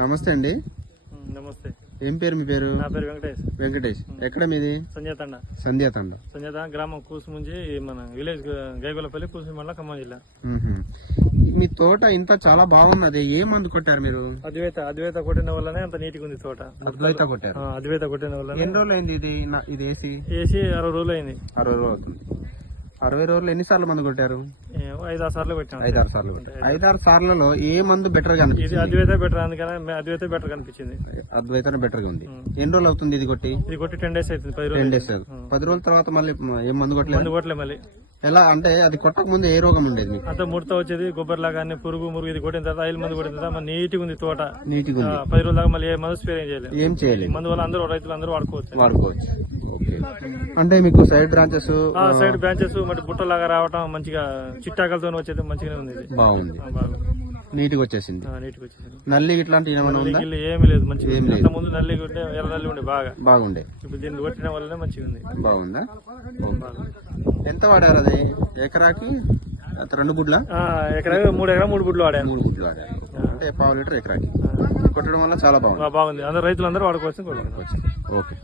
నమస్తే అండి. నమస్తే. ఏం పేరు మీ పేరు? నా పేరు వెంకటేష్. వెంకటేష్. ఎక్కడ మీది? సంధ్యాతండ గ్రామం కూసుముంచి మన విలేజ్ గైగొల్లపల్లి కూసుము మండలం ఖమ్మం జిల్లా. మీ తోట ఇంత చాలా బాగున్నది. ఏ మందు కొట్టారు మీరు? అద్వైత కొట్టిన వల్లనే అంత నీటిగా ఉంది తోట. అద్వైత కొట్టారు. అద్వైత కొట్టిన వల్ల. ఎన్ని రోజులు అయింది ఇది వేసి? 60 రోజులు అయింది. 60 రోజులు అవుతుంది. 60 రోజులు ఎన్నిసార్లు మందు కొట్టారు? 5-6 సార్లు కొట్టాం. 5-6 సార్లు. 5-6 సార్లలో ఏ మందు బెటర్ గా ఇది అద్వైత బెటర్, అందుకని అద్వైత బెటర్ కనిపించింది. అద్వైత బెటర్ గా ఉంది. ఎన్ని రోజులు అవుతుంది ఇది కొట్టి? 10 days అవుతుంది. 10 days. 10 రోజుల తర్వాత మళ్ళీ ఏం మందు కొట్టలేదు? మళ్ళీ ఎలా అంటే అది కొట్టక ముందు ఏ రోగం ఉండేది మీకు? అంత ముడత వచ్చేది, కొబ్బరి లాగా పురుగు ఇది కొట్టిన తర్వాత ఆయిల్ మందు కొట్టిన తర్వాత నీట్గా ఉంది తోట. నీట్గా ఉంది. 10 రోజుల దాకా మళ్ళీ ఏ మందు స్ప్రే ఏం చేయలేదు. మందు వల్ల అందరూ రైతులు అందరూ వాడుకోవచ్చు. అంటే మీకు సైడ్ బ్రాంచెస్ మరి బుట్టలాగా రావటం, మంచిగా చిట్టాకలతో వచ్చేది మంచిగా ఉంది. బాగుంది. నీట్ గా వచ్చేసింది. నల్లి ఇట్లాంటి ఏమీ లేదు. మంచిగా ముందు నల్లి ఉంటే ఎర్ర నల్లి ఉండే బాగుండే. ఇప్పుడు దీన్ని కొట్టిన వల్లనే మంచిగా ఉంది. బాగుందా? ఎంత వాడారు అది? ఎకరాకి 2 గుడ్ల? ఎకరాకి 3 ఎకరా 3 గుడ్లు వాడారు. 3 గుడ్లు వాడారు అంటే 1/2 లీటర్ ఎకరాకి కొట్టడం వల్ల చాలా బాగుంది. అందరూ రైతులు అందరూ వాడుకోవచ్చు. ఓకే.